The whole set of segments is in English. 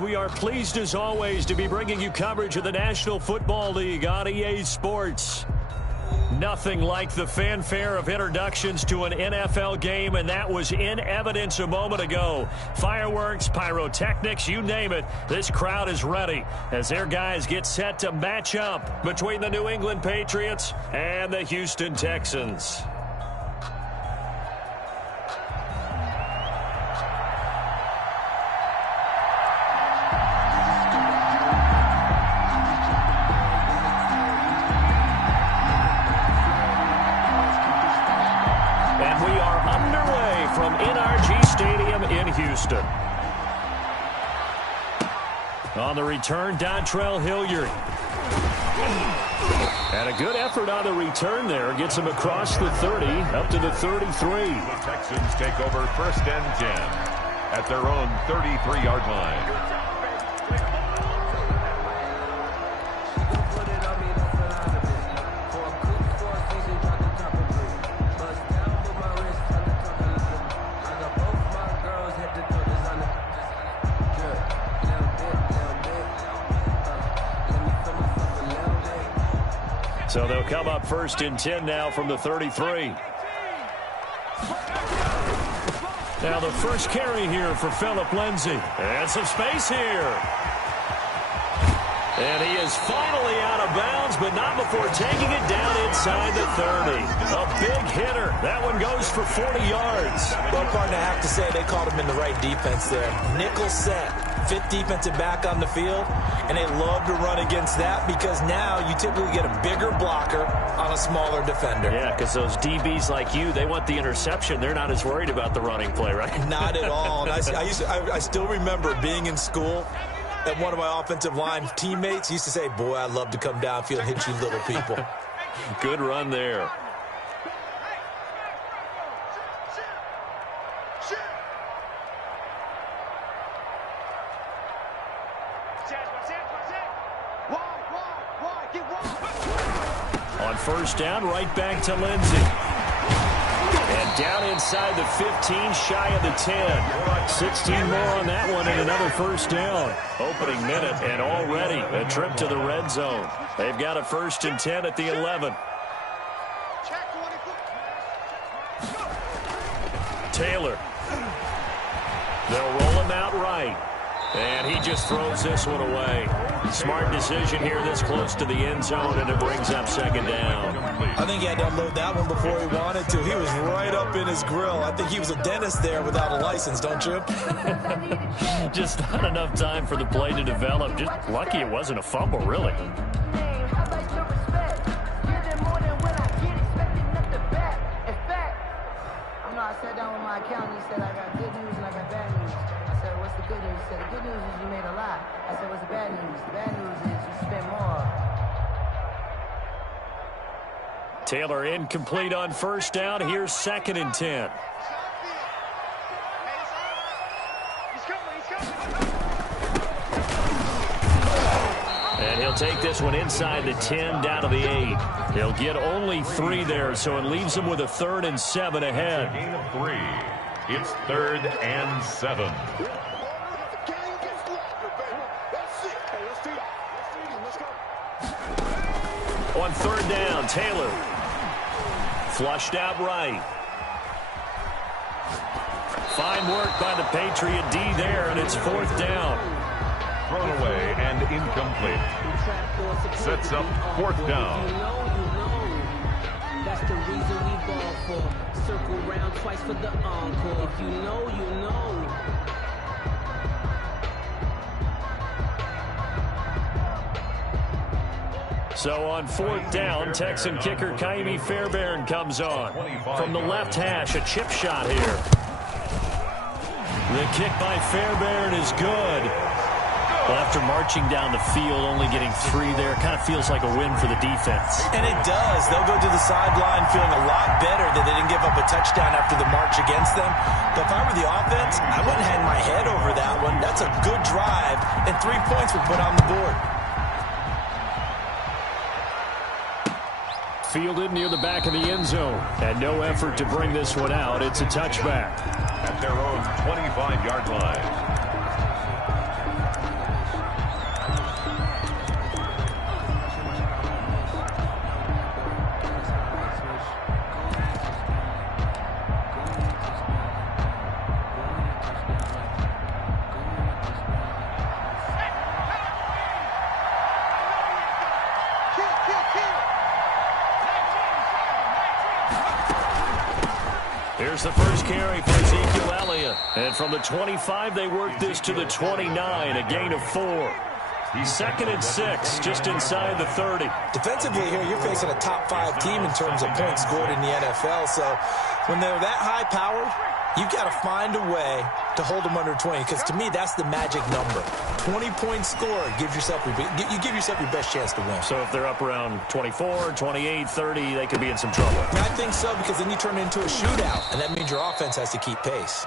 We are pleased as always to be bringing you coverage of the National Football League on EA Sports. Nothing like the fanfare of introductions to an NFL game, and that was in evidence a moment ago. Fireworks, pyrotechnics, you name it. This crowd is ready as their guys get set to match up between the New England Patriots and the Houston Texans. Houston. On the return, Dontrell Hilliard. And a good effort on the return there. Gets him across the 30, up to the 33. The Texans take over 1st and 10 at their own 33-yard line. So they'll come up 1st and 10 now from the 33. Now the first carry here for Phillip Lindsay. And some space here. And he is finally out of bounds, but not before taking it down inside the 30. A big hitter. That one goes for 40 yards. Well, partner, I have to say they called him in the right defense there. Nickel set. 5th defensive back on the field, and they love to run against that because now you typically get a bigger blocker on a smaller defender. Yeah, because those DBs like you, they want the interception. They're not as worried about the running play, right? Not at all. And I still remember being in school, and one of my offensive line teammates used to say, boy, I'd love to come downfield and hit you little people. Good run there. On 1st down, right back to Lindsay. And down inside the 15, shy of the 10. 16 more on that one and another 1st down. Opening minute and already a trip to the red zone. They've got a 1st and 10 at the 11. Taylor. They'll roll him out right. And he just throws this one away. Smart decision here this close to the end zone, and it brings up 2nd down. I think he had to unload that one before he wanted to. He was right up in his grill. I think he was a dentist there without a license, don't you? Just not enough time for the play to develop. Just lucky it wasn't a fumble, really. I sat down with my accountant. He said, I got good news and I got bad news. I said, what's the good news? He said, the good news is you made a lot. I said, what's the bad news? The bad news is you spent more. Taylor incomplete on 1st down. Here's 2nd and 10. And he'll take this one inside the 10 down to the 8. He'll get only 3 there, so it leaves him with a 3rd and 7 ahead. Gain of 3. It's 3rd and 7. On 3rd down, Taylor. Flushed out right. Fine work by the Patriot D there, and it's 4th down. Thrown away and incomplete. Sets up 4th down. That's the reason we ball for. Circle round twice for the encore. If you know, you know. So on 4th down, Texan kicker Ka'imi Fairbairn comes on. From the left hash, a chip shot here. The kick by Fairbairn is good. Well, after marching down the field, only getting 3 there, kind of feels like a win for the defense. And it does. They'll go to the sideline feeling a lot better that they didn't give up a touchdown after the march against them. But if I were the offense, I wouldn't hang my head over that one. That's a good drive, and 3 points were put on the board. Fielded near the back of the end zone. And no effort to bring this one out. It's a touchback. At their own 25-yard line. Here's the first carry for Ezekiel Elliott. And from the 25, they work this to the 29, a gain of 4. 2nd and 6, just inside the 30. Defensively here, you're facing a top-5 team in terms of points scored in the NFL. So when they're that high-powered, you've got to find a way to hold them under 20. Because to me, that's the magic number. 20 points scored gives yourself you give yourself your best chance to win. So if they're up around 24, 28, 30, they could be in some trouble. I think so, because then you turn it into a shootout, and that means your offense has to keep pace.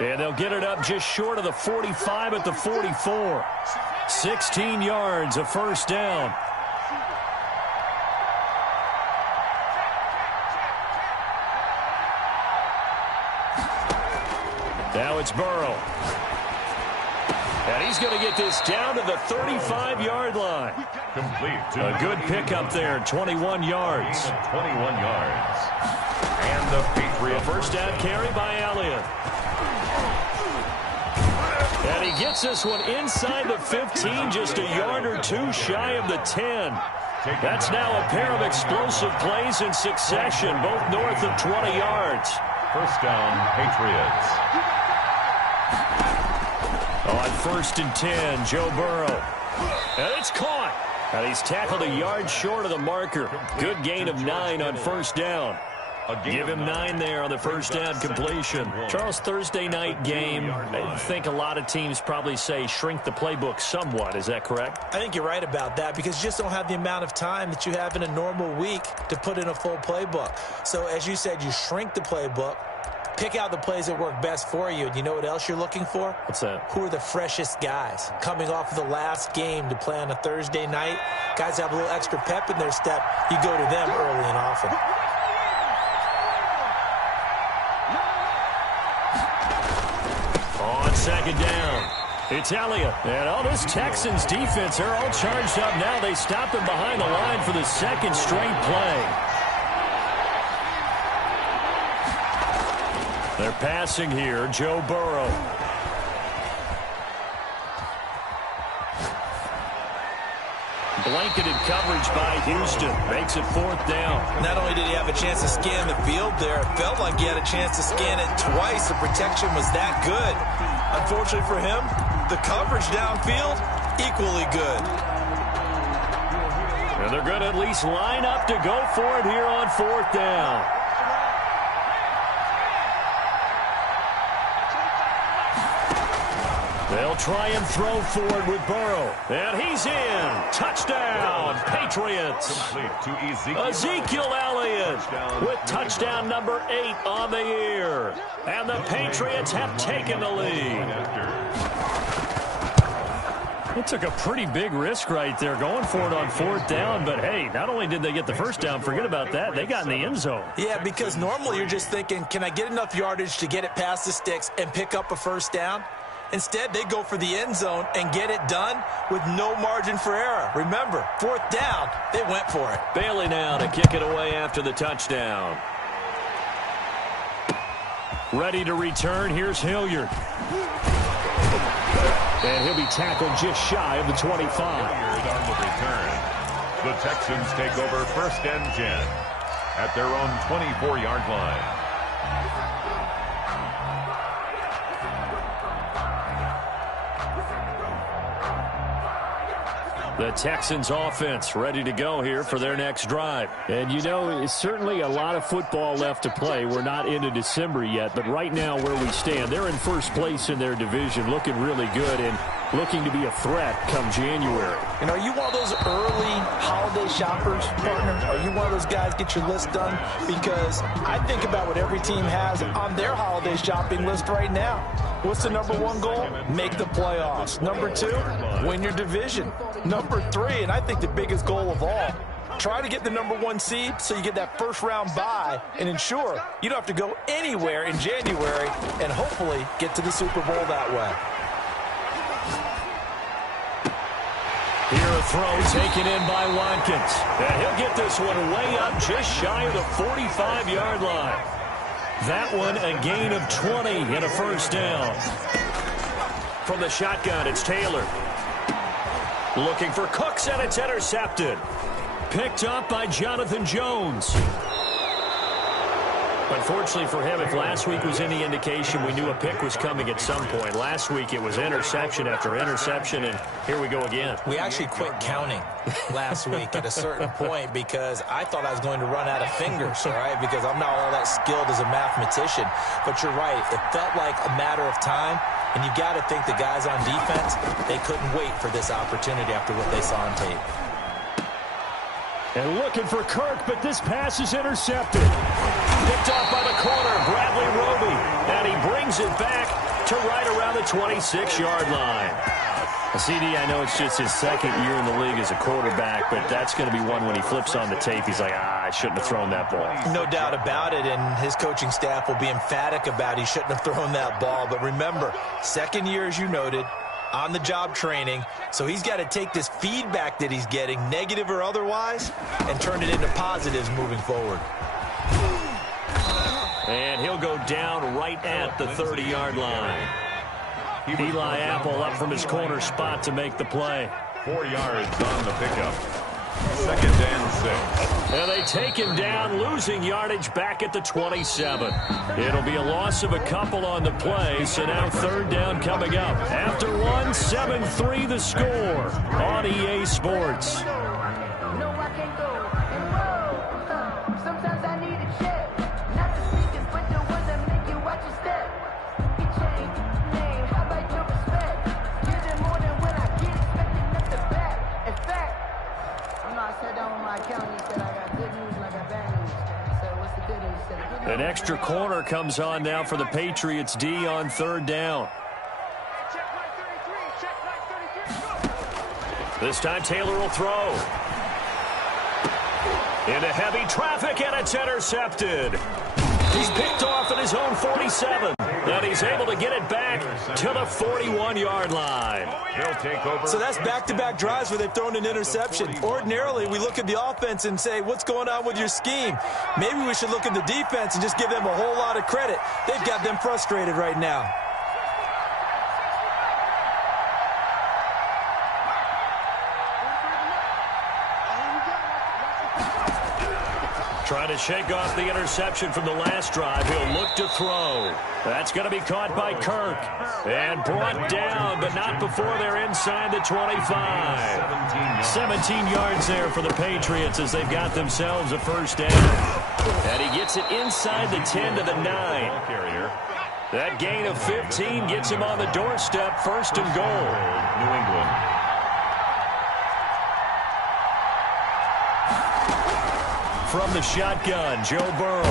And they'll get it up just short of the 45 at the 44. 16 yards, a first down. Now it's Burrow. And he's going to get this down to the 35-yard line. Complete. A good pickup there, 21 yards. 21 yards. And the Patriots. First down carry by Elliott. And he gets this one inside the 15, just a yard or two shy of the 10. That's now a pair of explosive plays in succession, both north of 20 yards. First down, Patriots. On 1st and 10, Joe Burrow. And it's caught. And he's tackled a yard short of the marker. Good gain of 9 on first down. Give him 9 there on the first down completion. Charles, Thursday night game, I think a lot of teams probably say shrink the playbook somewhat. Is that correct? I think you're right about that, because you just don't have the amount of time that you have in a normal week to put in a full playbook. So as you said, you shrink the playbook, pick out the plays that work best for you. And you know what else you're looking for? What's that? Who are the freshest guys coming off of the last game to play on a Thursday night? Guys have a little extra pep in their step. You go to them early and often. On 2nd down, it's Elliott. And all this Texans defense, they're all charged up now. They stop him behind the line for the 2nd straight play. They're passing here, Joe Burrow. Blanketed coverage by Houston. Makes it 4th down. Not only did he have a chance to scan the field there, it felt like he had a chance to scan it twice. The protection was that good. Unfortunately for him, the coverage downfield, equally good. And they're going to at least line up to go for it here on 4th down. They'll try and throw forward with Burrow. And he's in. Touchdown, Patriots. To Ezekiel Elliott with touchdown number 8 on the year. And the Patriots have taken the lead. It took a pretty big risk right there going for it on 4th down. But, hey, not only did they get the first down, forget about that, they got in the end zone. Yeah, because normally you're just thinking, can I get enough yardage to get it past the sticks and pick up a first down? Instead, they go for the end zone and get it done with no margin for error. Remember, 4th down, they went for it. Bailey now to kick it away after the touchdown. Ready to return, here's Hilliard. And he'll be tackled just shy of the 25. On the return, the Texans take over 1st and 10 at their own 24-yard line. The Texans offense ready to go here for their next drive. And you know, it's certainly a lot of football left to play. We're not into December yet, but right now where we stand, they're in first place in their division, looking really good and looking to be a threat come January. And are you one of those early holiday shoppers, partner? Are you one of those guys get your list done? Because I think about what every team has on their holiday shopping list right now. What's the number 1 goal? Make the playoffs. Number 2, win your division. Number 3, and I think the biggest goal of all, try to get the number 1 seed so you get that first round bye and ensure you don't have to go anywhere in January and hopefully get to the Super Bowl that way. Here a throw taken in by Watkins. And he'll get this one way up just shy of the 45-yard line. That one a gain of 20 and a first down. From the shotgun, it's Taylor. Looking for Cooks, and it's intercepted. Picked up by Jonathan Jones. Unfortunately for him, if last week was any indication, we knew a pick was coming at some point. Last week it was interception after interception, and here we go again. We actually quit counting last week at a certain point because I thought I was going to run out of fingers, all right, because I'm not all that skilled as a mathematician. But you're right. It felt like a matter of time, and you got to think the guys on defense, they couldn't wait for this opportunity after what they saw on tape. And looking for Kirk, but this pass is intercepted. Picked off by the corner, Bradley Roby. And he brings it back to right around the 26-yard line. CD, I know it's just his second year in the league as a quarterback, but that's going to be one when he flips on the tape. He's like, I shouldn't have thrown that ball. No doubt about it, and his coaching staff will be emphatic about he shouldn't have thrown that ball. But remember, second year, as you noted, on-the-job training, so he's got to take this feedback that he's getting, negative or otherwise, and turn it into positives moving forward. And he'll go down right at the 30-yard line. Eli Apple up from his corner spot to make the play. 4 yards on the pickup. 2nd and 6. And they take him down, losing yardage back at the 27. It'll be a loss of a couple on the play, so now 3rd down coming up. After 1, 7-3 the score on EA Sports. No, I can't go and roll. Sometimes I need a check. Not the speakers, but the ones that make you watch your step. You change name, how about your respect? Give them more than when I get expecting them to back. In fact, I sat down with my accountant. He said I got good news and I got bad news. I said, what's the good news? He said, the good news. An extra corner comes on now for the Patriots D on 3rd down. This time Taylor will throw. Into heavy traffic, and it's intercepted. He's picked off at his own 47. And he's able to get it back to the 41-yard line. They'll take over. So that's back-to-back drives where they've thrown an interception. Ordinarily, we look at the offense and say, what's going on with your scheme? Maybe we should look at the defense and just give them a whole lot of credit. They've got them frustrated right now. Trying to shake off the interception from the last drive. He'll look to throw. That's going to be caught by Kirk. And brought down, but not before they're inside the 25. 17 yards there for the Patriots as they've got themselves a 1st down. And he gets it inside the 10 to the 9. That gain of 15 gets him on the doorstep, 1st and goal. New England. From the shotgun, Joe Burrow.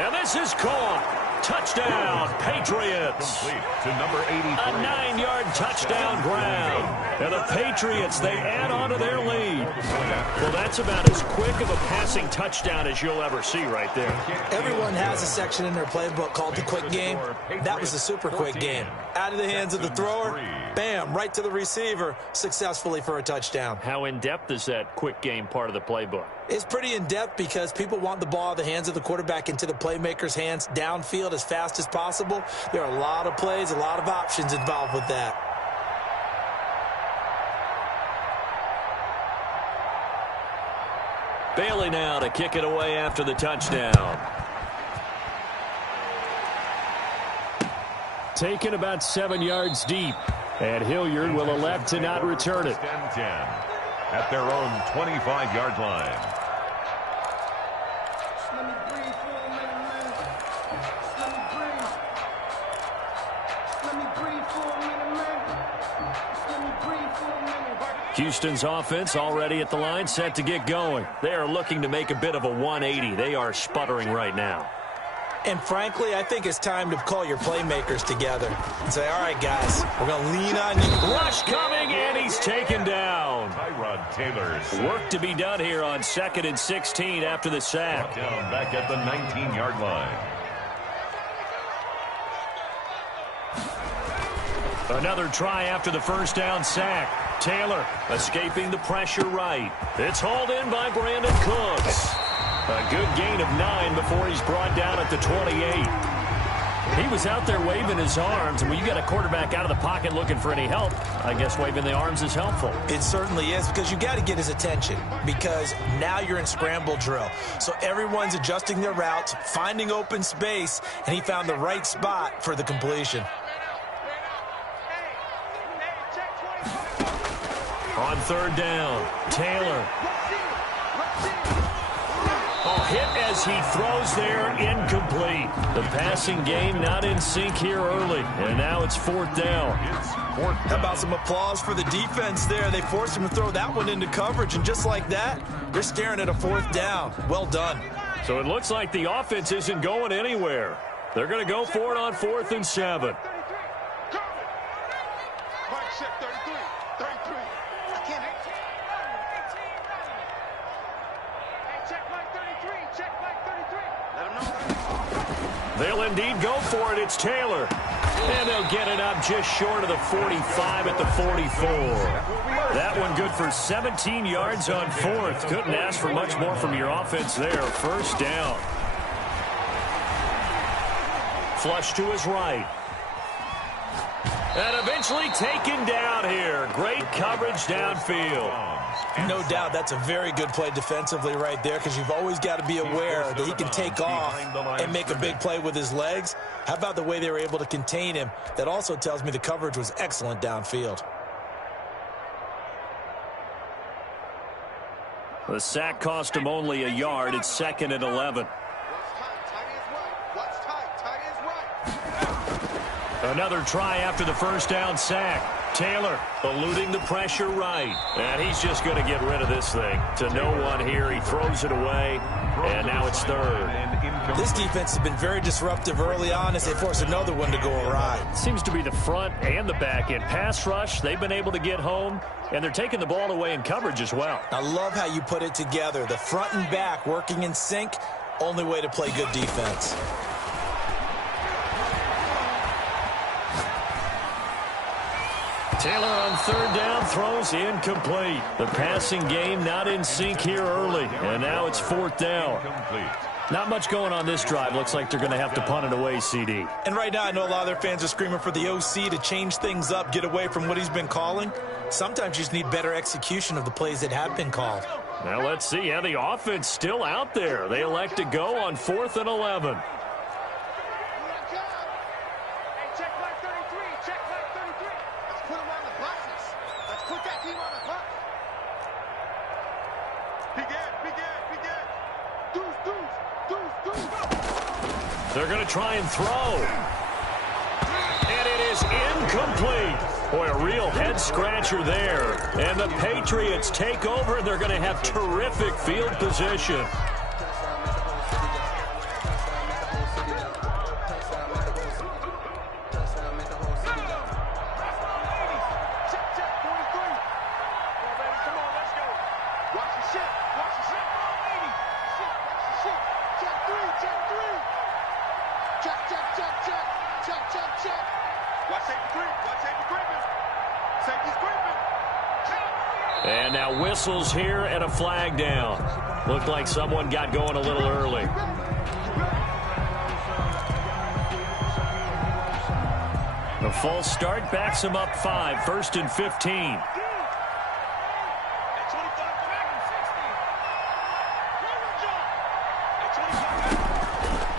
And this is caught. Touchdown, Patriots. Complete to number 83. A 9-yard touchdown ground. And the Patriots, they add on to their lead. Well, that's about as quick of a passing touchdown as you'll ever see right there. Everyone has a section in their playbook called the quick game. That was the super quick game. Out of the hands of the thrower, bam, right to the receiver, successfully for a touchdown. How in-depth is that quick game part of the playbook? It's pretty in-depth because people want the ball out of the hands of the quarterback into the playmaker's hands downfield as fast as possible. There are a lot of plays, a lot of options involved with that. Bailey now to kick it away after the touchdown. Taken about 7 yards deep. And Hilliard will elect to not return it. 10 at their own 25-yard line. Houston's offense already at the line, set to get going. They are looking to make a bit of a 180. They are sputtering right now. And frankly, I think it's time to call your playmakers together and say, all right, guys, we're going to lean on you. Rush coming, and he's taken down. Tyrod Taylor's Work to be done here on 2nd and 16 after the sack. down back at the 19-yard line. Another try after the 1st down sack. Taylor escaping the pressure right. It's hauled in by Brandon Cooks. A good gain of 9 before he's brought down at the 28. He was out there waving his arms, and when you got a quarterback out of the pocket looking for any help, I guess waving the arms is helpful. It certainly is, because you got to get his attention, because now you're in scramble drill. So everyone's adjusting their routes, finding open space, and he found the right spot for the completion. On third down, Taylor. Hit as he throws there, incomplete. The passing game not in sync here early, and now it's fourth down. How about some applause for the defense there? They forced him to throw that one into coverage, and just like that, they're staring at a fourth down. Well done. So it looks like the offense isn't going anywhere. They're going to go for it on 4th and 7. They'll indeed go for it. It's Taylor. And they'll get it up just short of the 45 at the 44. That one good for 17 yards on 4th. Couldn't ask for much more from your offense there. First down. Flush to his right. And eventually taken down here. Great coverage downfield. No doubt that's a very good play defensively right there, because you've always got to be aware that he can take off and make a big play with his legs. How about the way they were able to contain him? That also tells me the coverage was excellent downfield. The sack cost him only a yard. It's 2nd and 11. Another try after the first down sack. Taylor eluding the pressure right. And he's just going to get rid of this thing. To no one here. He throws it away. And now it's 3rd. This defense has been very disruptive early on as they force another one to go awry. Seems to be the front and the back end. Pass rush, they've been able to get home. And they're taking the ball away in coverage as well. I love how you put it together. The front and back working in sync. Only way to play good defense. Taylor on third down throws incomplete. The passing game not in sync here early. And now it's 4th down. Not much going on this drive. Looks like they're going to have to punt it away, CD. And right now I know a lot of their fans are screaming for the OC to change things up, get away from what he's been calling. Sometimes you just need better execution of the plays that have been called. Now let's see how the offense still out there. They elect to go on 4th and 11. They're going to try and throw. And it is incomplete. Boy, a real head-scratcher there. And the Patriots take over, and they're going to have terrific field position. And now whistles here and a flag down. Looked like someone got going a little early. The false start backs him up 5. 1st and 15.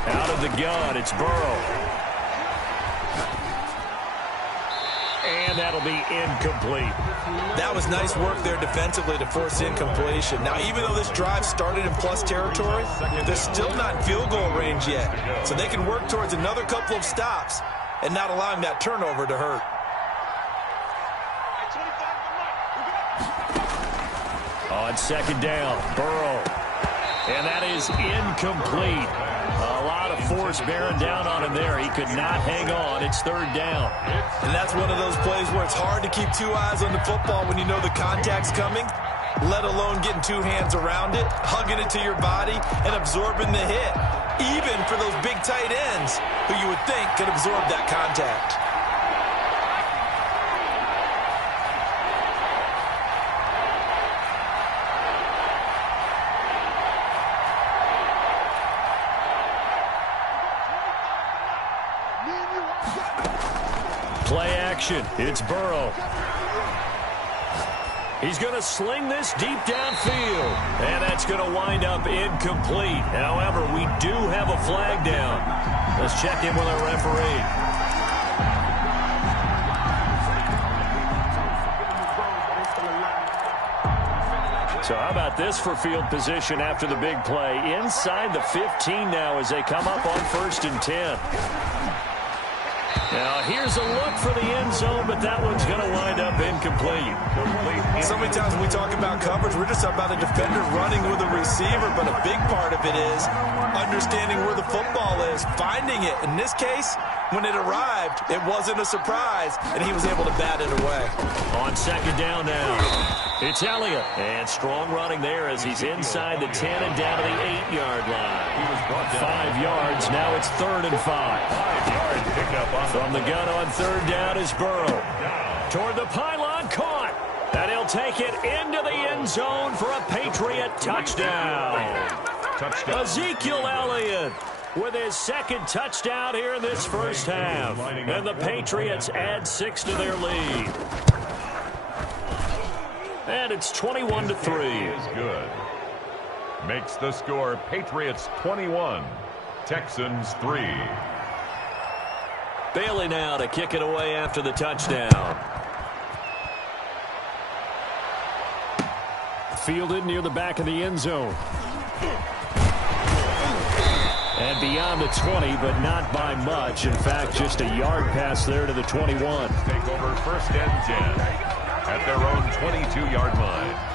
Out of the gun, it's Burrow. And that'll be incomplete. That was nice work there defensively to force incompletion. Now, even though this drive started in plus territory, they're still not in field goal range yet. So they can work towards another couple of stops and not allowing that turnover to hurt. On 2nd down, Burrow. And that is incomplete. A lot of force bearing down on him there. He could not hang on. It's 3rd down. And that's one of those plays where it's hard to keep 2 eyes on the football when you know the contact's coming, let alone getting 2 hands around it, hugging it to your body, and absorbing the hit. Even for those big tight ends who you would think could absorb that contact. action. It's Burrow. He's going to sling this deep downfield. And that's going to wind up incomplete. However, we do have a flag down. Let's check in with our referee. So how about this for field position after the big play? Inside the 15 now as they come up on 1st and 10. Now, here's a look for the end zone, but that one's going to wind up incomplete. So many times when we talk about coverage, we're just talking about a defender running with a receiver, but a big part of it is understanding where the football is, finding it. In this case, when it arrived, it wasn't a surprise, and he was able to bat it away. On 2nd down now. It's Elliott, and strong running there as he's inside the 10 and down to the 8-yard line. 5 yards, now it's 3rd and 5. 5 yards picked up on From the gun on 3rd down is Burrow. Toward the pylon, caught. And he'll take it into the end zone for a Patriot touchdown. Ezekiel Elliott with his 2nd touchdown here in this first half. And the Patriots add 6 to their lead. And it's 21-3. is good. Makes the score Patriots 21, Texans 3. Bailey now to kick it away after the touchdown. Fielded near the back of the end zone. And beyond the 20, but not by much. In fact, just a yard pass there to the 21. Take over 1st and 10 at their own 22-yard line.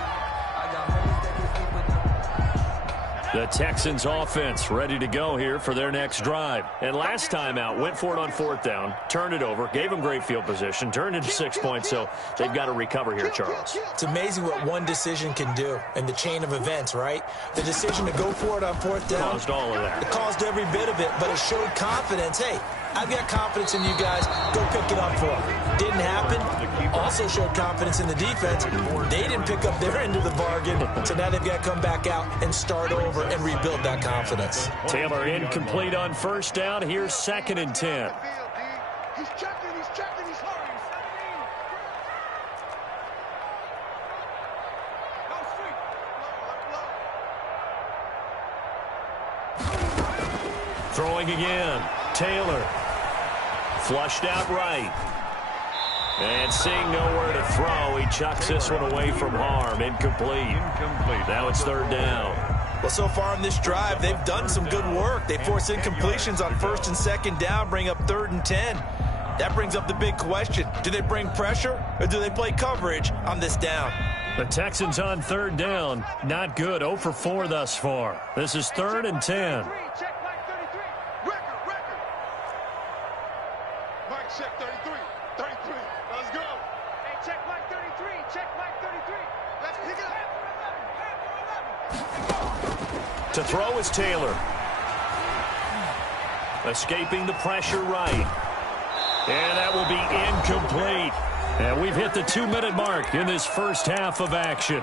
The Texans offense ready to go here for their next drive. And last time out, went for it on 4th down, turned it over, gave them great field position, turned into 6 points, so they've got to recover here, Charles. It's amazing what one decision can do in the chain of events, right? The decision to go for it on 4th down. Caused all of that. It caused every bit of it, but it showed confidence. Hey, I've got confidence in you guys. Go pick it up for them. Didn't happen. Also showed confidence in the defense. They didn't pick up their end of the bargain, so now they've got to come back out and start over and rebuild that confidence. Taylor incomplete on 1st down. Here's 2nd and 10. He's checking, he's hurrying. Throwing again. Taylor. Flushed out right. And seeing nowhere to throw, he chucks this one away from harm. Incomplete. Now it's 3rd down. Well, so far in this drive, they've done some good work. They force incompletions on 1st and 2nd down, bring up 3rd and 10. That brings up the big question. Do they bring pressure or do they play coverage on this down? The Texans on 3rd down. Not good. 0 for 4 thus far. This is 3rd and 10. Check Mike 33. Record. Mike check 33. 33. Let's go. Hey, check Mike 33. Check Mike 33. Let's pick it up. To throw is Taylor. Escaping the pressure right. And that will be incomplete. And we've hit the 2-minute mark in this first half of action.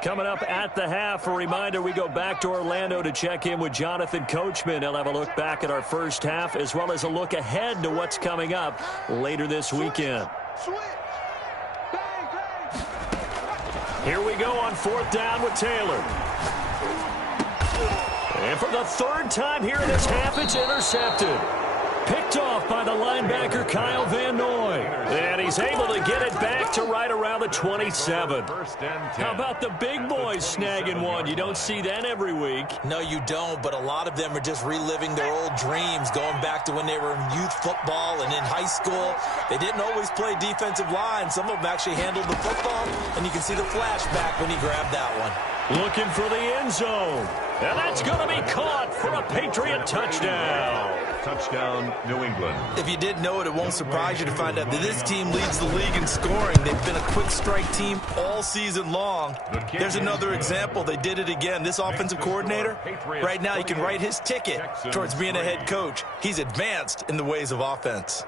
Coming up at the half, a reminder, we go back to Orlando to check in with Jonathan Coachman. He'll have a look back at our first half as well as a look ahead to what's coming up later this weekend. Here we go on 4th down with Taylor. And for the 3rd time here in this half, it's intercepted. Picked off by the linebacker Kyle Van Noy. And he's able to get it back to right around the 27. How about the big boys snagging one? You don't see that every week. No, you don't, but a lot of them are just reliving their old dreams, going back to when they were in youth football and in high school. They didn't always play defensive line. Some of them actually handled the football, and you can see the flashback when he grabbed that one. Looking for the end zone. And that's going to be caught for a Patriot touchdown. Touchdown, New England. If you didn't know it, it won't surprise you to find out that this team leads the league in scoring. They've been a quick strike team all season long. There's another example. They did it again. This offensive coordinator, right now, he can write his ticket towards being a head coach. He's advanced in the ways of offense.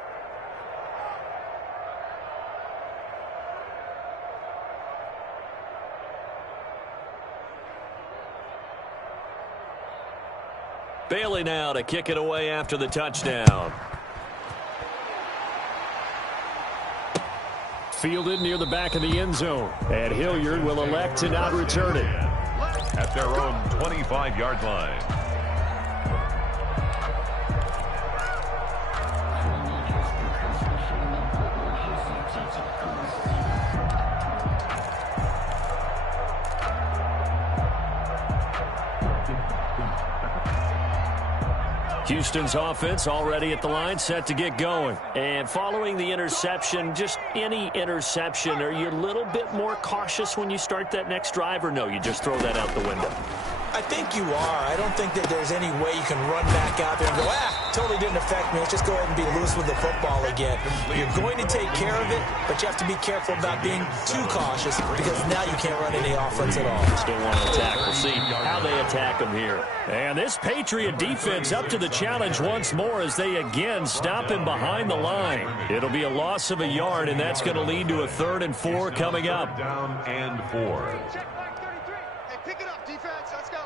Bailey now to kick it away after the touchdown. Fielded near the back of the end zone. And Hilliard will elect to not return it. At their own 25-yard line. Houston's offense already at the line, set to get going. And following the interception, just any interception, are you a little bit more cautious when you start that next drive, or no, you just throw that out the window? I think you are. I don't think that there's any way you can run back out there and go, totally didn't affect me. Let's just go ahead and be loose with the football again. You're going to take care of it, but you have to be careful about being too cautious because now you can't run any offense at all. Still want to attack. We'll see how they attack them here. And this Patriot defense up to the challenge once more as they again stop him behind the line. It'll be a loss of a yard, and that's going to lead to a 3rd and 4 coming up. Down and 4. Hey, pick it up, defense. Let's go.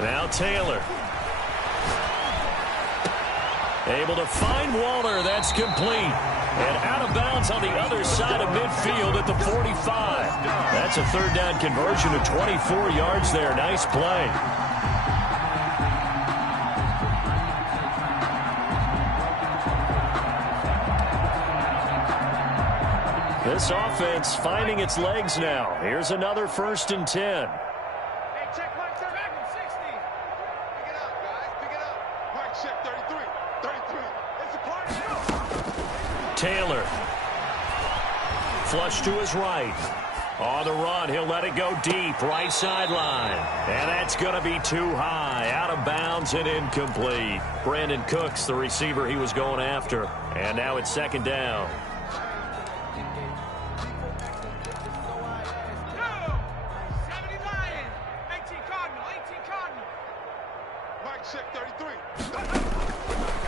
Now Taylor. Able to find Waller. That's complete. And out of bounds on the other side of midfield at the 45. That's a 3rd down conversion of 24 yards there. Nice play. This offense finding its legs now. Here's another 1st and 10. Taylor. Flush to his right. On the run, he'll let it go deep. Right sideline. And that's going to be too high. Out of bounds and incomplete. Brandon Cooks, the receiver he was going after. And now it's 2nd down.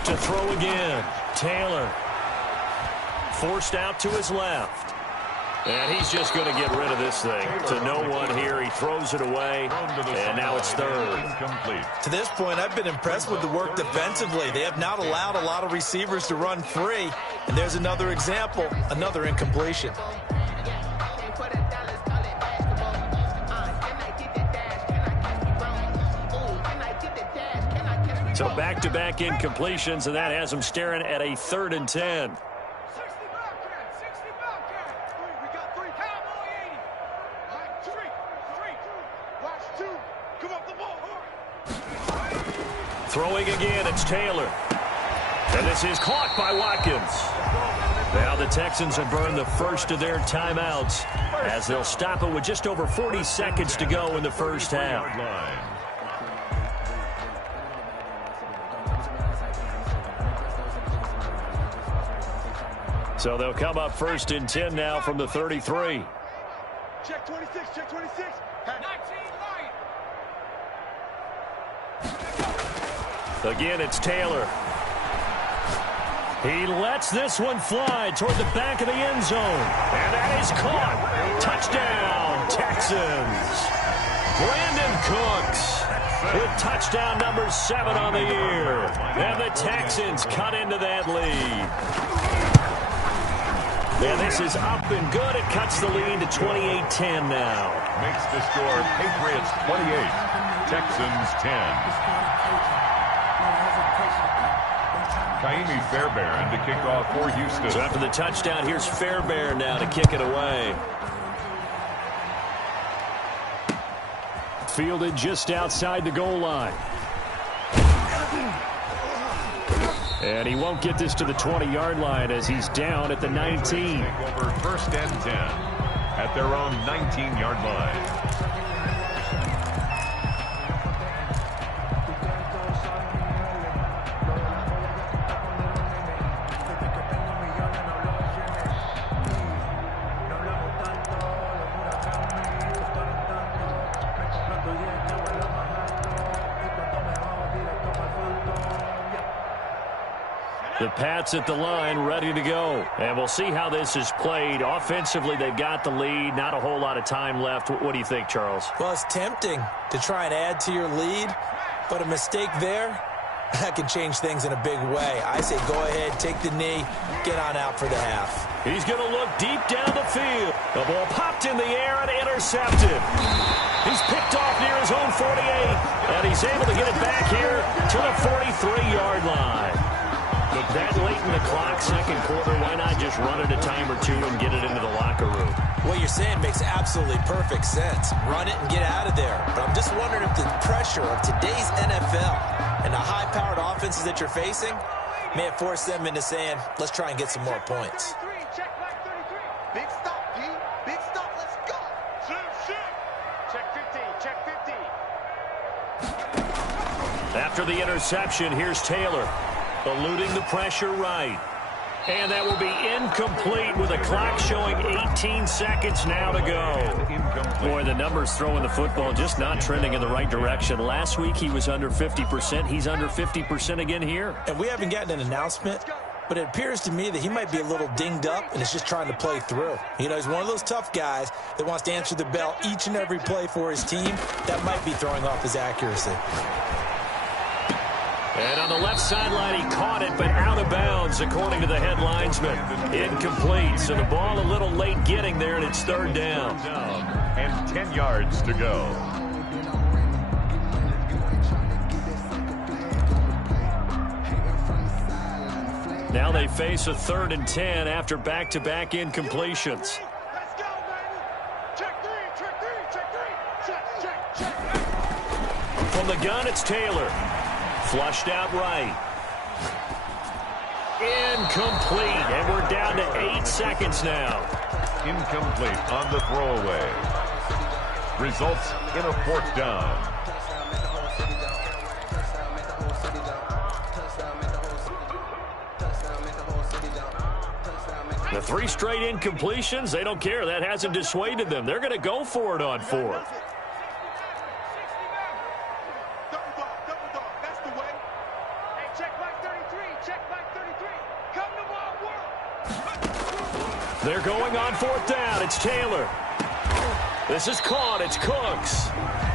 To throw again. Taylor. Forced out to his left. And he's just going to get rid of this thing. To no one here. He throws it away. And now it's 3rd. To this point, I've been impressed with the work defensively. They have not allowed a lot of receivers to run free. And there's another example, another incompletion. So back-to-back incompletions, and that has them staring at a 3rd and 10. Throwing again, it's Taylor. And this is caught by Watkins. Now the Texans have burned the first of their timeouts as they'll stop it with just over 40 seconds to go in the first half. So they'll come up 1st and 10 now from the 33. Check 26, check 26. 19 light. Again, it's Taylor. He lets this one fly toward the back of the end zone. And that is caught. Touchdown, Texans. Brandon Cooks with touchdown number 7 on the year. And the Texans cut into that lead. And this is up and good. It cuts the lead to 28-10 now. Makes the score Patriots 28, Texans 10. Kaimi Fairbairn to kick off for Houston. So after the touchdown, here's Fairbairn now to kick it away. Fielded just outside the goal line. And he won't get this to the 20-yard line as he's down at the 19. Take over 1st and 10 at their own 19-yard line. The Pats at the line ready to go. And we'll see how this is played. Offensively, they've got the lead. Not a whole lot of time left. What do you think, Charles? Well, it's tempting to try and add to your lead. But a mistake there, that can change things in a big way. I say go ahead, take the knee, get on out for the half. He's going to look deep down the field. The ball popped in the air and intercepted. He's picked off near his own 48, and he's able to get it back here to the 43-yard line. But that late in the clock, second quarter, why not just run it a time or two and get it into the locker room? What you're saying makes absolutely perfect sense. Run it and get out of there. But I'm just wondering if the pressure of today's NFL and the high-powered offenses that you're facing may have forced them into saying, let's try and get some more points. Check back 33. Big stop, D. Big stop. Let's go. Check 15. Check 15. After the interception, here's Taylor. Eluding the pressure right. And that will be incomplete with a clock showing 18 seconds now to go. Boy, the numbers throwing the football just not trending in the right direction. Last week he was under 50%. He's under 50% again here. And we haven't gotten an announcement, but it appears to me that he might be a little dinged up and is just trying to play through. You know, he's one of those tough guys that wants to answer the bell each and every play for his team. That might be throwing off his accuracy. And on the left sideline, he caught it, but out of bounds, according to the head linesman. Incomplete, so the ball a little late getting there, and it's third down. And 10 yards to go. Now they face a 3rd and 10 after back-to-back incompletions. Let's go, baby. Check 3. Check 3. Check 3. Check. From the gun, it's Taylor. Flushed out right. Incomplete, and we're down to 8 seconds now. Incomplete on the throwaway. Results in a 4th down. The 3 straight incompletions, they don't care. That hasn't dissuaded them. They're going to go for it on 4th. They're going on 4th down. It's Taylor. This is caught. It's Cooks.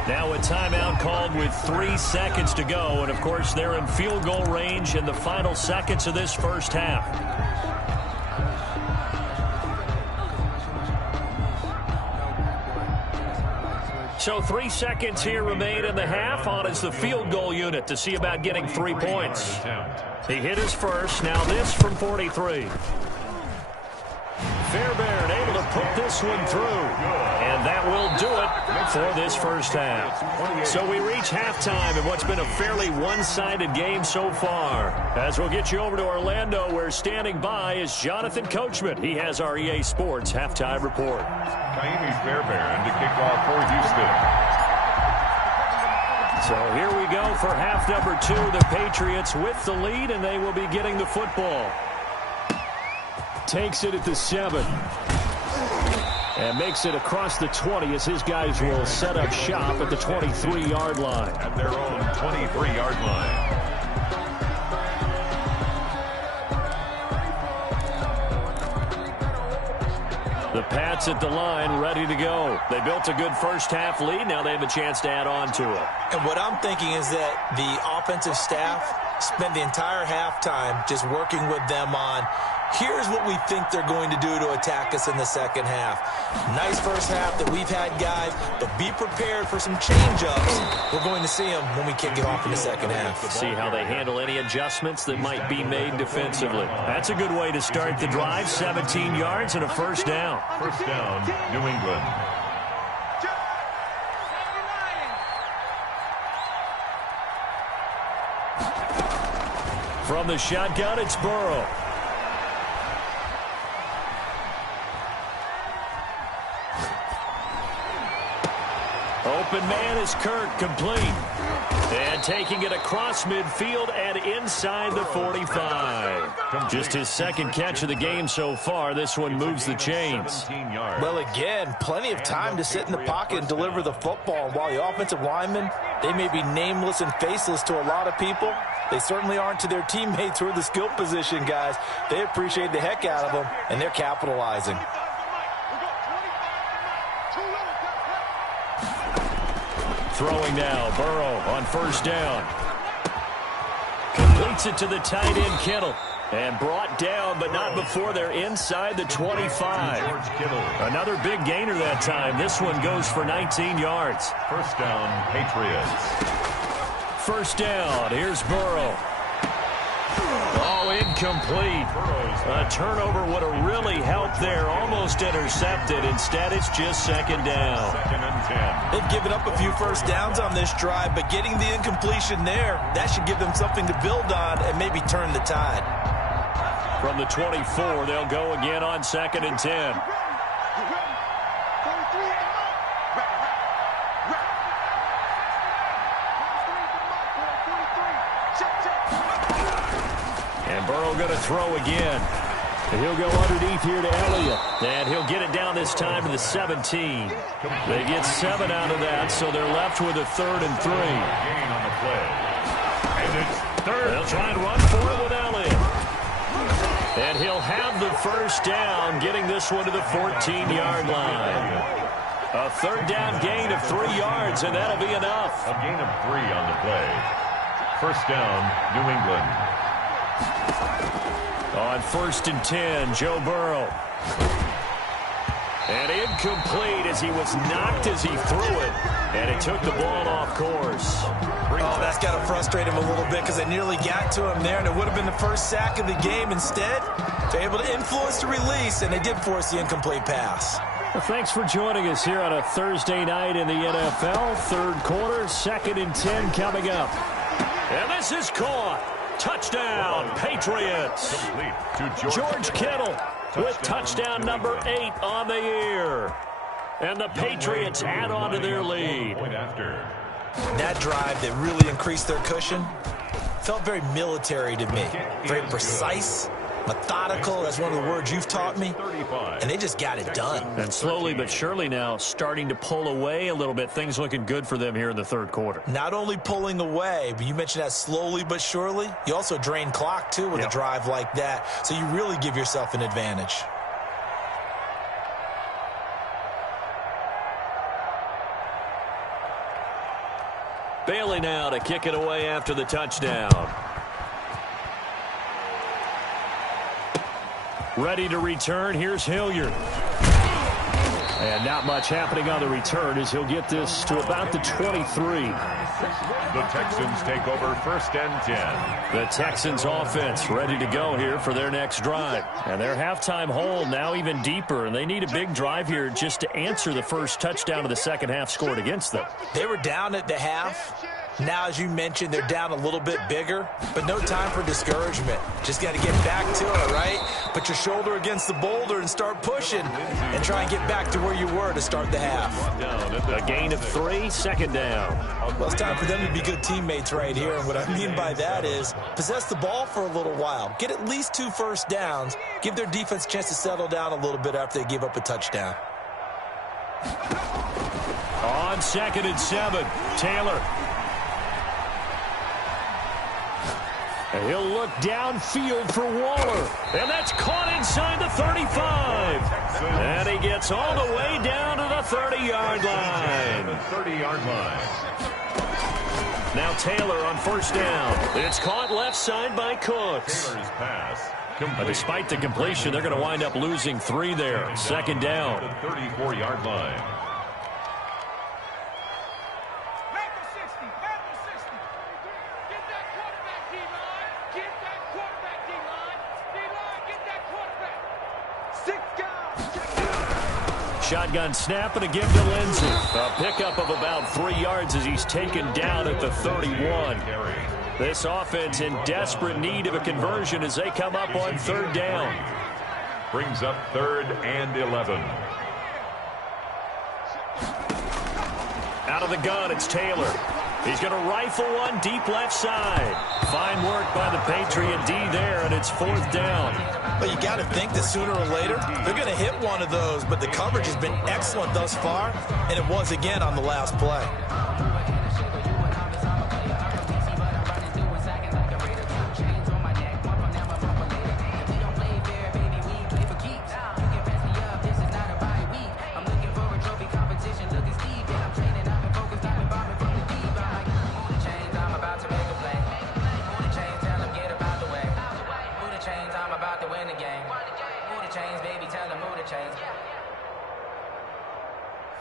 Now a timeout called with 3 seconds to go. And, of course, they're in field goal range in the final seconds of this first half. So 3 seconds here remain in the half. On is the field goal unit to see about getting 3 points. He hit his first. Now this from 43. Fairbairn able to put this one through. And that will do it for this first half. So we reach halftime in what's been a fairly one-sided game so far. As we'll get you over to Orlando, where standing by is Jonathan Coachman. He has our EA Sports halftime report. Kaimi Fairbairn to kick off for Houston. So here we go for half number 2. The Patriots with the lead, and they will be getting the football. Takes it at the 7. And makes it across the 20 as his guys will set up shop at the 23-yard line. At their own 23-yard line. The Pats at the line, ready to go. They built a good first-half lead. Now they have a chance to add on to it. And what I'm thinking is that the offensive staff spent the entire halftime just working with them on, here's what we think they're going to do to attack us in the second half. Nice first half that we've had, guys, but be prepared for some change-ups. We're going to see them when we kick it off in the second half. See how they handle any adjustments that might be made defensively. That's a good way to start the drive. 17 yards and a first down. First down, New England. From the shotgun, it's Burrow. Open man is Kirk, complete. And taking it across midfield and inside the 45. Just his second catch of the game so far. This one moves the chains. Well, again, plenty of time to sit in the pocket and deliver the football. While the offensive linemen, they may be nameless and faceless to a lot of people, they certainly aren't to their teammates who are the skill position guys. They appreciate the heck out of them, and they're capitalizing. throwing now. Burrow on first down. Completes it to the tight end, Kittle. And brought down, but not before they're inside the 25. Another big gainer that time. This one goes for 19 yards. First down, Patriots. First down. Here's Burrow. Oh, incomplete. A turnover would have really helped there. Almost intercepted. Instead, it's just second down. Second and 10. They've given up a few first downs on this drive, but getting the incompletion there, that should give them something to build on and maybe turn the tide. From the 24, they'll go again on second and 10. And Burrow going to throw again. And he'll go underneath here to Elliott. And he'll get it down this time to the 17. They get 7 out of that, so they're left with a 3rd and 3. Gain on the play. And it's third. They'll try and run for it with Elliott. And he'll have the first down, getting this one to the 14-yard line. A 3rd down gain of 3 yards, and that'll be enough. A gain of 3 on the play. First down, New England. On first and 10, Joe Burrow. And incomplete as he was knocked as he threw it. And it took the ball off course. Oh, that's got to frustrate him a little bit because they nearly got to him there, and it would have been the first sack of the game. Instead, they're able to influence the release, and they did force the incomplete pass. Well, thanks for joining us here on a Thursday night in the NFL. 3rd quarter, 2nd and 10 coming up. And this is caught. Touchdown, Patriots. Complete to George Kittle with touchdown number 8 on the year. And the Patriots add on to their lead. Point after. That drive that really increased their cushion felt very military to me. Very precise, methodical. That's one of the words you've taught me. And they just got it done. And slowly but surely now starting to pull away a little bit. Things looking good for them here in the 3rd quarter. Not only pulling away, but you mentioned that slowly but surely. You also drain clock, too, with a drive like that. So you really give yourself an advantage. Bailey now to kick it away after the touchdown. Ready to return. Here's Hilliard. And not much happening on the return as he'll get this to about the 23. The Texans take over first and 10. The Texans offense ready to go here for their next drive. And their halftime hole now even deeper, and they need a big drive here just to answer the first touchdown of the second half scored against them. They were down at the half. Now, as you mentioned, they're down a little bit bigger, but no time for discouragement. Just got to get back to it, right? Put your shoulder against the boulder and start pushing and try and get back to where you were to start the half. A gain of 3, second down. Well, it's time for them to be good teammates right here, and what I mean by that is possess the ball for a little while. Get at least 2 first downs. Give their defense a chance to settle down a little bit after they give up a touchdown. On 2nd and 7, Taylor. And he'll look downfield for Waller. And that's caught inside the 35. And he gets all the way down to the 30-yard line. The 30-yard line. Now Taylor on first down. It's caught left side by Cooks. Taylor's pass. But despite the completion, they're going to wind up losing 3 there. Second down. The 34-yard line. Shotgun snap and again to Lindsey. A pickup of about 3 yards as he's taken down at the 31. This offense in desperate need of a conversion as they come up on 3rd down. Brings up 3rd and 11. Out of the gun, it's Taylor. He's going to rifle one deep left side. Fine work by the Patriot D there, and it's 4th down. But you got to think that sooner or later, they're going to hit one of those, but the coverage has been excellent thus far, and it was again on the last play.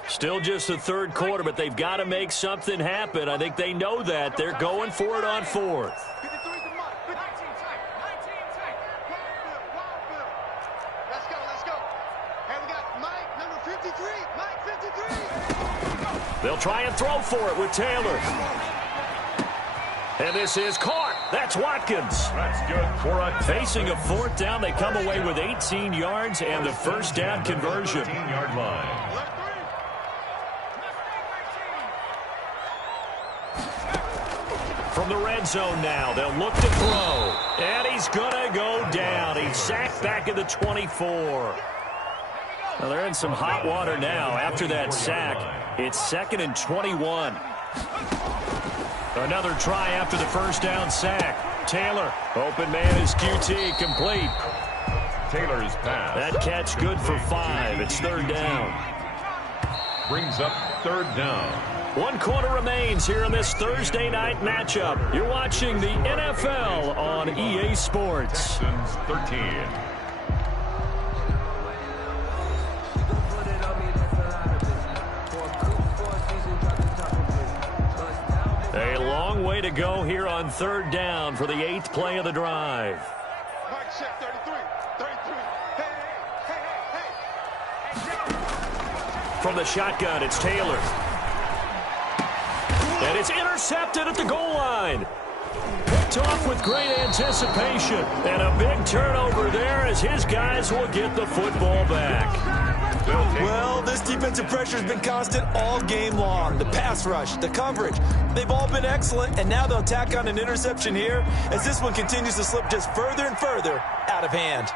Still just the third quarter, but they've got to make something happen. I think they know that. They're going for it on fourth. Let's go. And we got Mike, number 53. Mike, 53. They'll try and throw for it with Taylor. And this is caught. That's Watkins. That's good for a Facing a fourth down, they come away with 18 yards and the first down conversion. 15-yard line. From the red zone now, they'll look to throw. And he's going to go down. He's sacked back at the 24. Well, they're in some hot water now after that sack. It's 2nd and 21. Another try after the first down sack. Taylor, open man is QT, complete. Taylor's pass. That catch good for 5. It's 3rd down. Brings up 3rd down. 1 quarter remains here in this Thursday night matchup. You're watching the NFL on EA Sports. Texans 13. A long way to go here on 3rd down for the 8th play of the drive. Mike, check 33. Hey. From the shotgun, it's Taylor. And it's intercepted at the goal line. Picked off with great anticipation. And a big turnover there as his guys will get the football back. Well, this defensive pressure has been constant all game long. The pass rush, the coverage, they've all been excellent, and now they'll tack on an interception here as this one continues to slip just further and further out of hand.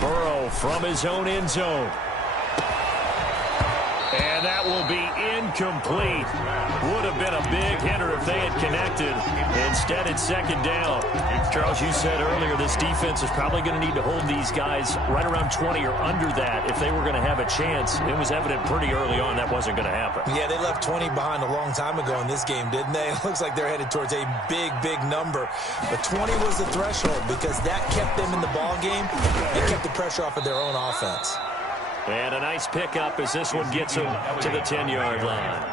Burrow from his own end zone. And that will be incomplete. Would have been a big hitter if they had connected. Instead, it's 2nd down. Charles, you said earlier this defense is probably going to need to hold these guys right around 20 or under that if they were going to have a chance. It was evident pretty early on that wasn't going to happen. Yeah, they left 20 behind a long time ago in this game, didn't they? It looks like they're headed towards a big, big number. But 20 was the threshold because that kept them in the ball game and kept the pressure off of their own offense. And a nice pickup as this one gets them to the 10-yard line.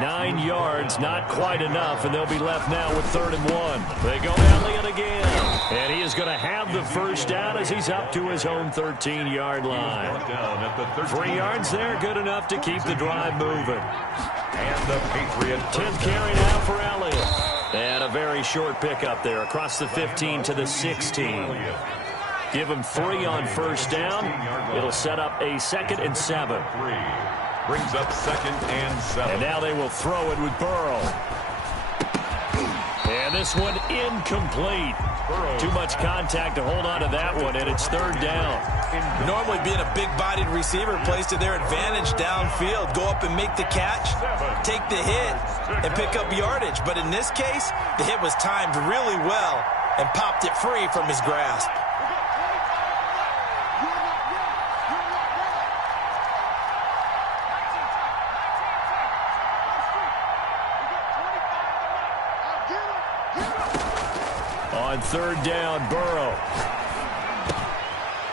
9 yards, not quite enough, and they'll be left now with 3rd and 1. They go Elliott again. And he is going to have the first down as he's up to his own 13-yard line. 3 yards there, good enough to keep the drive moving. And the Patriot 10th carry now for Elliott. And a very short pickup there across the 15 to the 16. Give him 3 on first down. It'll set up a 2nd and 7. Brings up 2nd and 7. And now they will throw it with Burrow. And this one incomplete. Too much contact to hold on to that one, and it's 3rd down. Normally being a big-bodied receiver plays to their advantage downfield. Go up and make the catch, take the hit, and pick up yardage. But in this case, the hit was timed really well and popped it free from his grasp. On 3rd down, Burrow.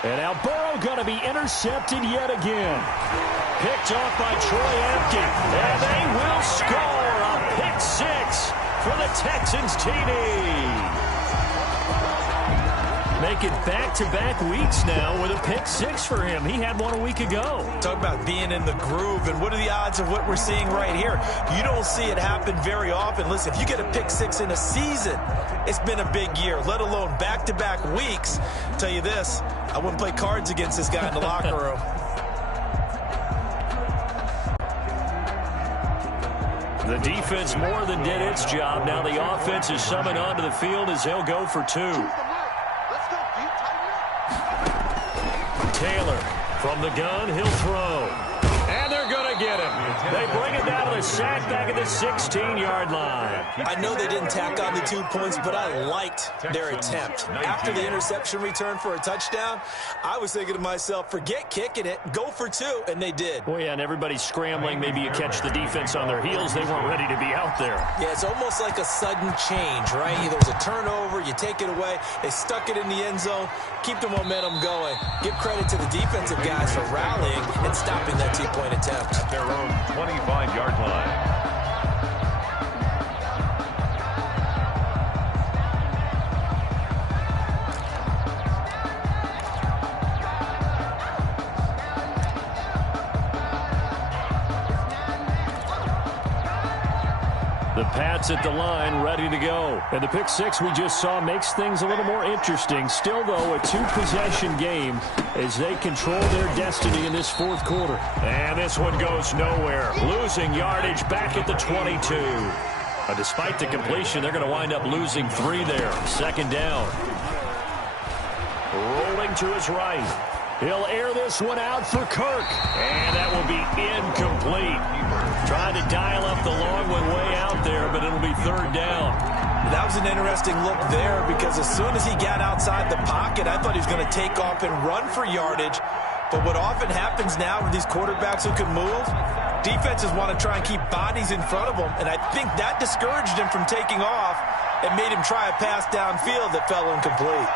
And now Burrow going to be intercepted yet again. Picked off by Troy Apke. And they will score a pick 6 for the Texans TD. Make it back-to-back weeks now with a pick 6 for him. He had one a week ago. Talk about being in the groove, and what are the odds of what we're seeing right here? You don't see it happen very often. Listen, if you get a pick 6 in a season, it's been a big year, let alone back-to-back weeks. I'll tell you this, I wouldn't play cards against this guy in the locker room. The defense more than did its job. Now the offense is summoned onto the field as they'll go for 2. Taylor from the gun, he'll throw. And they're going to get him. They bring him down to the sack back at the 16-yard line. I know they didn't tack on the 2 points, but I liked their attempt. After the interception return for a touchdown, I was thinking to myself, forget kicking it, go for 2, and they did. Well, yeah, and everybody's scrambling. Maybe you catch the defense on their heels. They weren't ready to be out there. Yeah, it's almost like a sudden change, right? There was a turnover, you take it away, they stuck it in the end zone, keep the momentum going. Give credit to the defensive guys for rallying and stopping that 2-point attempt. At their own 25-yard line. The Pats at the line, ready to go. And the pick six we just saw makes things a little more interesting. Still, though, a two-possession game as they control their destiny in this fourth quarter. And this one goes nowhere. Losing yardage back at the 22. Despite the completion, they're going to wind up losing 3 there. Second down. Rolling to his right. He'll air this one out for Kirk. And that will be incomplete. Trying to dial up the long one way out there, but it'll be third down. That was an interesting look there because as soon as he got outside the pocket, I thought he was going to take off and run for yardage. But what often happens now with these quarterbacks who can move, defenses want to try and keep bodies in front of them. And I think that discouraged him from taking off and made him try a pass downfield that fell incomplete.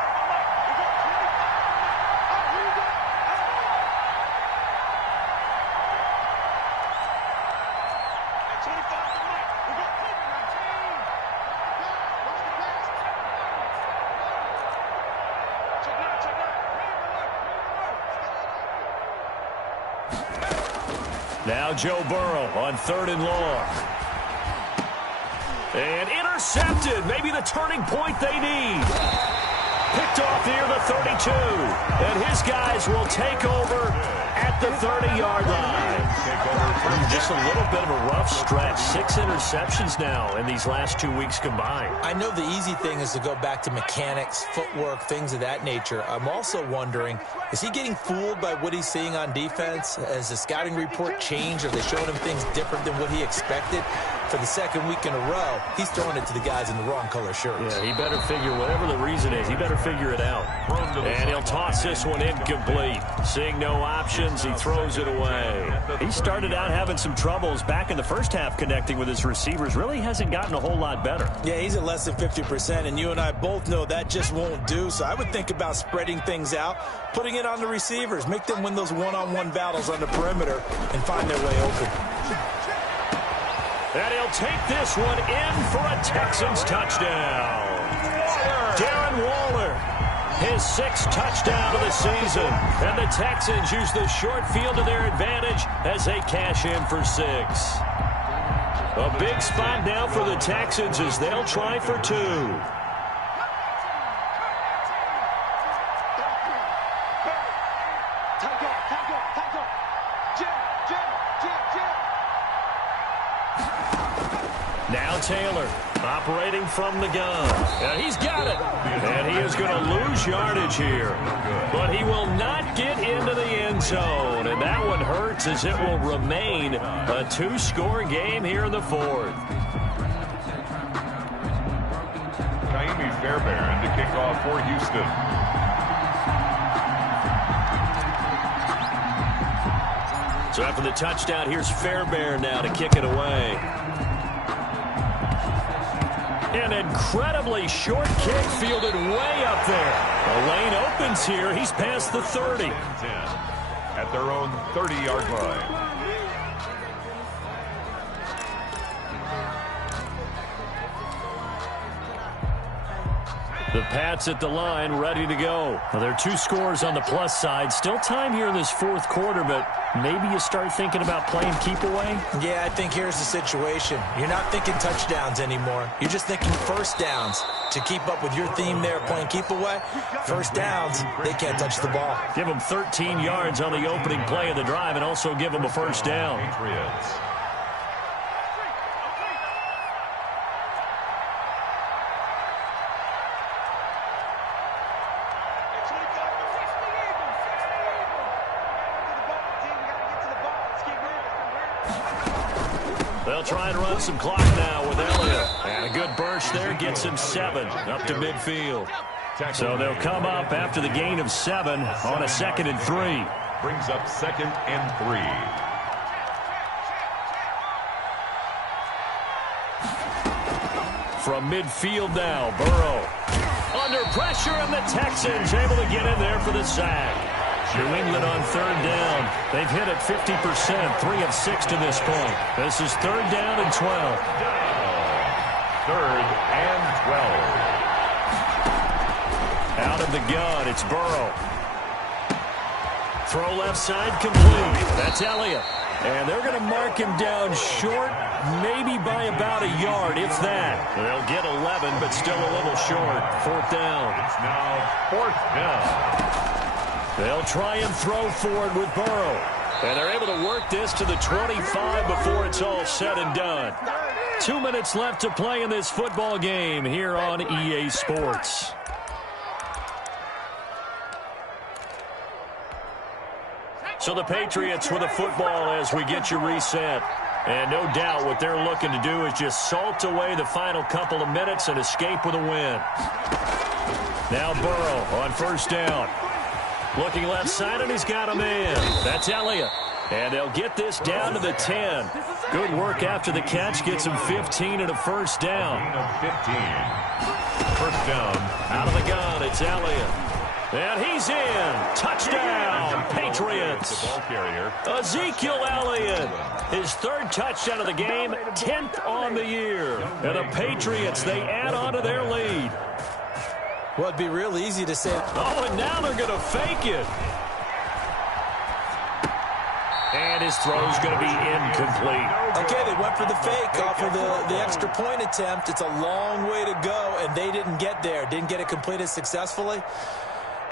Now Joe Burrow on 3rd and long. And intercepted. Maybe the turning point they need. Picked off near the 32. And his guys will take over at the 30-yard line. Just a little bit of a rough stretch. 6 interceptions now in these last 2 weeks combined. I know the easy thing is to go back to mechanics, footwork, things of that nature. I'm also wondering, is he getting fooled by what he's seeing on defense? Has the scouting report changed? Are they showing him things different than what he expected? For the second week in a row, he's throwing it to the guys in the wrong color shirts. Yeah, he better figure, whatever the reason is, he better figure it out. And he'll toss this one incomplete. Seeing no options, he throws it away. He started out having some troubles back in the first half connecting with his receivers. Really hasn't gotten a whole lot better. Yeah, he's at less than 50%, and you and I both know that just won't do. So I would think about spreading things out, putting it on the receivers, make them win those one-on-one battles on the perimeter, and find their way open. And he'll take this one in for a Texans touchdown. Darren Waller, his 6th touchdown of the season. And the Texans use the short field to their advantage as they cash in for 6. A big spot now for the Texans as they'll try for 2. Now Taylor operating from the gun. And he's got it. And he is going to lose yardage here. But he will not get into the end zone. And that one hurts as it will remain a 2-score game here in the 4th. Ka'imi Fairbairn to kick off for Houston. So after the touchdown, here's Fairbairn now to kick it away. An incredibly short kick fielded way up there. The lane opens here. He's past the 30. At their own 30-yard line. The Pats at the line, ready to go. Well, there are 2 scores on the plus side. Still time here in this 4th quarter, but maybe you start thinking about playing keep away? Yeah, I think here's the situation. You're not thinking touchdowns anymore. You're just thinking first downs. To keep up with your theme there, playing keep away, first downs, they can't touch the ball. Give them 13 yards on the opening play of the drive and also give them a first down. Patriots. They'll try and run some clock now with Elliott. And a good burst there gets him 7 up to midfield. So they'll come up after the gain of 7 on a 2nd and 3. Brings up 2nd and 3. From midfield now, Burrow. Under pressure, and the Texans able to get in there for the sack. New England on 3rd down. They've hit it 50%, 3 of 6 to this point. This is 3rd down and 12. 3rd and 12. Out of the gun, it's Burrow. Throw left side complete. That's Elliott. And they're going to mark him down short, maybe by about a yard, if that. They'll get 11, but still a little short. 4th down. It's now 4th down. They'll try and throw forward with Burrow. And they're able to work this to the 25 before it's all said and done. 2 minutes left to play in this football game here on EA Sports. So the Patriots with the football as we get you reset. And no doubt what they're looking to do is just salt away the final couple of minutes and escape with a win. Now Burrow on 1st down. Looking left side, and he's got a man. That's Elliott. And they'll get this down to the 10. Good work after the catch. Gets him 15 and a 1st down. 15. 1st down. Out of the gun, it's Elliott. And he's in. Touchdown, Patriots. The ball carrier. Ezekiel Elliott, his 3rd touchdown of the game, 10th on the year. And the Patriots, they add on to their lead. Well, it'd be real easy to say. Oh, and now they're going to fake it. And his throw's going to be incomplete. Okay, they went for the fake off of the extra point attempt. It's a long way to go, and they didn't get there. Didn't get it completed successfully.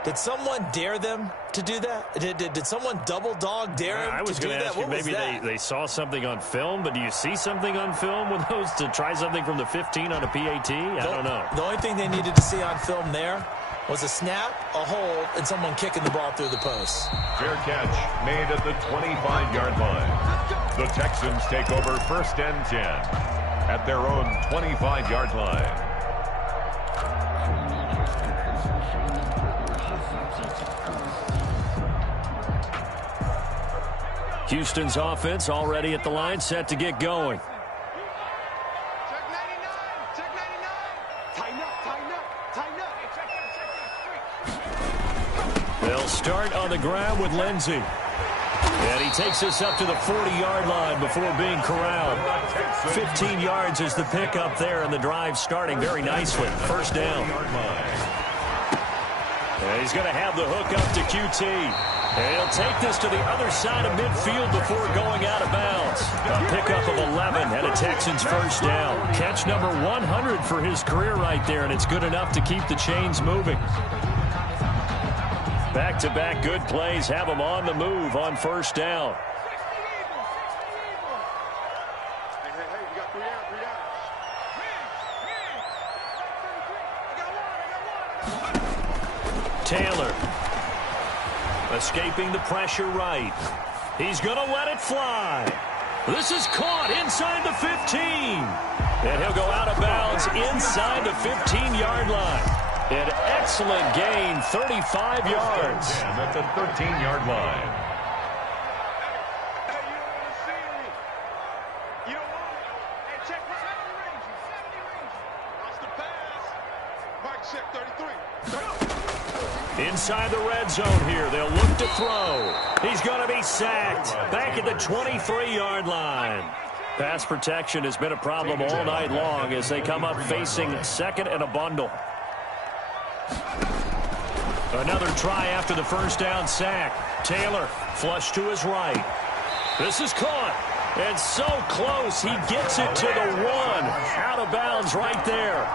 Did someone dare them to do that? Did someone double dog dare him to do that? I was going to ask you, maybe they saw something on film, but do you see something on film with those to try something from the 15 on a PAT? I don't know. The only thing they needed to see on film there was a snap, a hold, and someone kicking the ball through the post. Fair catch made at the 25-yard line. The Texans take over 1st and 10 at their own 25-yard line. Houston's offense already at the line, set to get going. Check 99. Check 99. Tighten up. Tighten up. Tighten up. Hey, check. They'll start on the ground with Lindsey. And he takes us up to the 40-yard line before being corralled. 15 yards is the pickup there, and the drive starting very nicely. 1st down. And he's going to have the hook up to QT. And he'll take this to the other side of midfield before going out of bounds. A pickup of 11 and a Texans 1st down. Catch number 100 for his career right there, and it's good enough to keep the chains moving. Back-to-back good plays have him on the move on 1st down. Hey, you got 3 down, 3 down. Taylor. Escaping the pressure right. He's going to let it fly. This is caught inside the 15. And he'll go out of bounds inside the 15-yard line. An excellent gain, 35 yards. And at the 13-yard line. Hey, you don't want to see me. You don't want it. Hey, check 70 ranges. 70 ranges. Watch the pass. Mike, check 33. Inside the red zone here. They'll look to throw. He's going to be sacked. Back at the 23-yard line. Pass protection has been a problem all night long as they come up facing 2nd and a bundle. Another try after the 1st down sack. Taylor flush to his right. This is caught. And so close. He gets it to the 1. Out of bounds right there.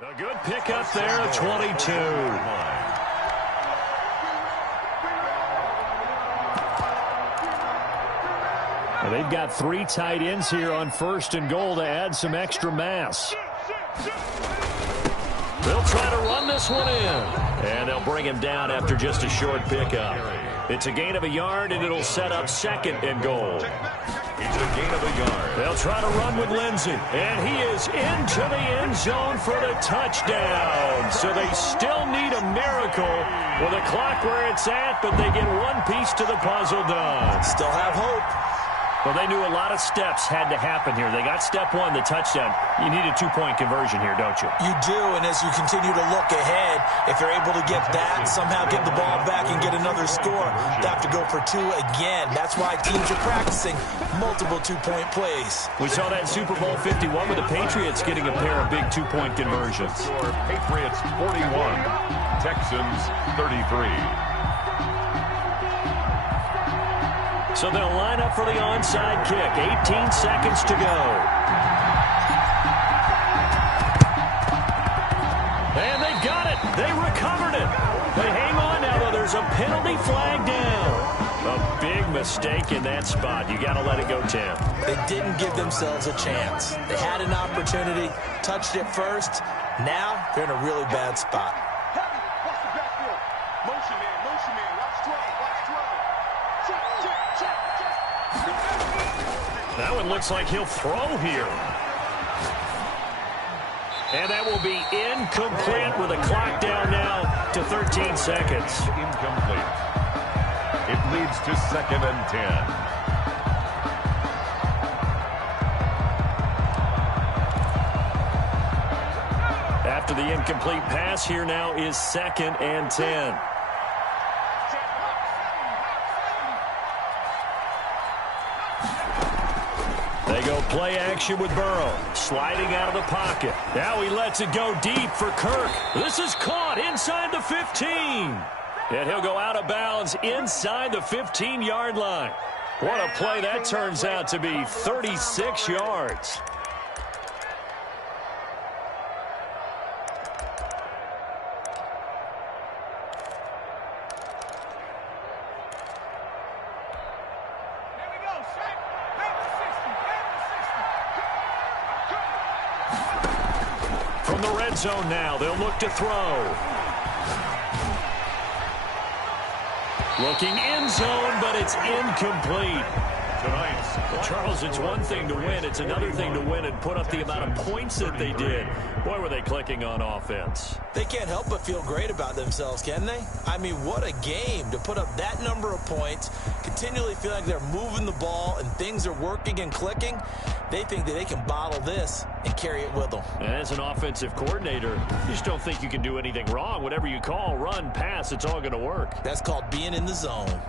A good pickup there at 22. Well, they've got 3 tight ends here on 1st and goal to add some extra mass. They'll try to run this one in. And they'll bring him down after just a short pickup. It's a gain of a yard, and it'll set up 2nd and goal. It's a gain of a yard. They'll try to run with Lindsey. And he is into the end zone for the touchdown. So they still need a miracle with the clock where it's at, but they get one piece to the puzzle done. Still have hope. Well, they knew a lot of steps had to happen here. They got step 1, the touchdown. You need a 2-point conversion here, don't you? You do, and as you continue to look ahead, if they're able to get that, somehow get the ball back and get another score, they have to go for 2 again. That's why teams are practicing multiple 2-point plays. We saw that Super Bowl 51 with the Patriots getting a pair of big 2-point conversions. Score, Patriots 41, Texans 33. So they'll line up for the onside kick. 18 seconds to go. And they've got it. They recovered it. They hang on now, though. There's a penalty flag down. A big mistake in that spot. You got to let it go, Tim. They didn't give themselves a chance. They had an opportunity, touched it first. Now they're in a really bad spot. Heavy. Watch the backfield. Motion man. Motion man. Watch 12. Watch 12. Check, check, check, check. That one looks like he'll throw here. And that will be incomplete with a clock down now to 13 seconds. Incomplete. It leads to 2nd and 10. After the incomplete pass, here now is 2nd and 10. They go play action with Burrow, sliding out of the pocket. Now he lets it go deep for Kirk. This is caught inside the 15. And he'll go out of bounds inside the 15-yard line. What a play that turns out to be, 36 yards. From the red zone now, they'll look to throw. Looking end zone, but it's incomplete. Well, Charles, it's one thing to win. It's another thing to win and put up the amount of points that they did. Boy, were they clicking on offense. They can't help but feel great about themselves, can they? I mean, what a game to put up that number of points, continually feel like they're moving the ball and things are working and clicking. They think that they can bottle this and carry it with them. And as an offensive coordinator, you just don't think you can do anything wrong. Whatever you call, run, pass, it's all going to work. That's called being in the zone.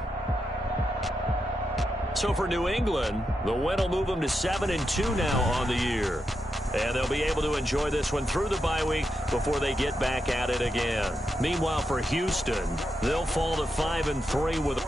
So for New England, the win will move them to 7-2 now on the year. And they'll be able to enjoy this one through the bye week before they get back at it again. Meanwhile, for Houston, they'll fall to 5-3 with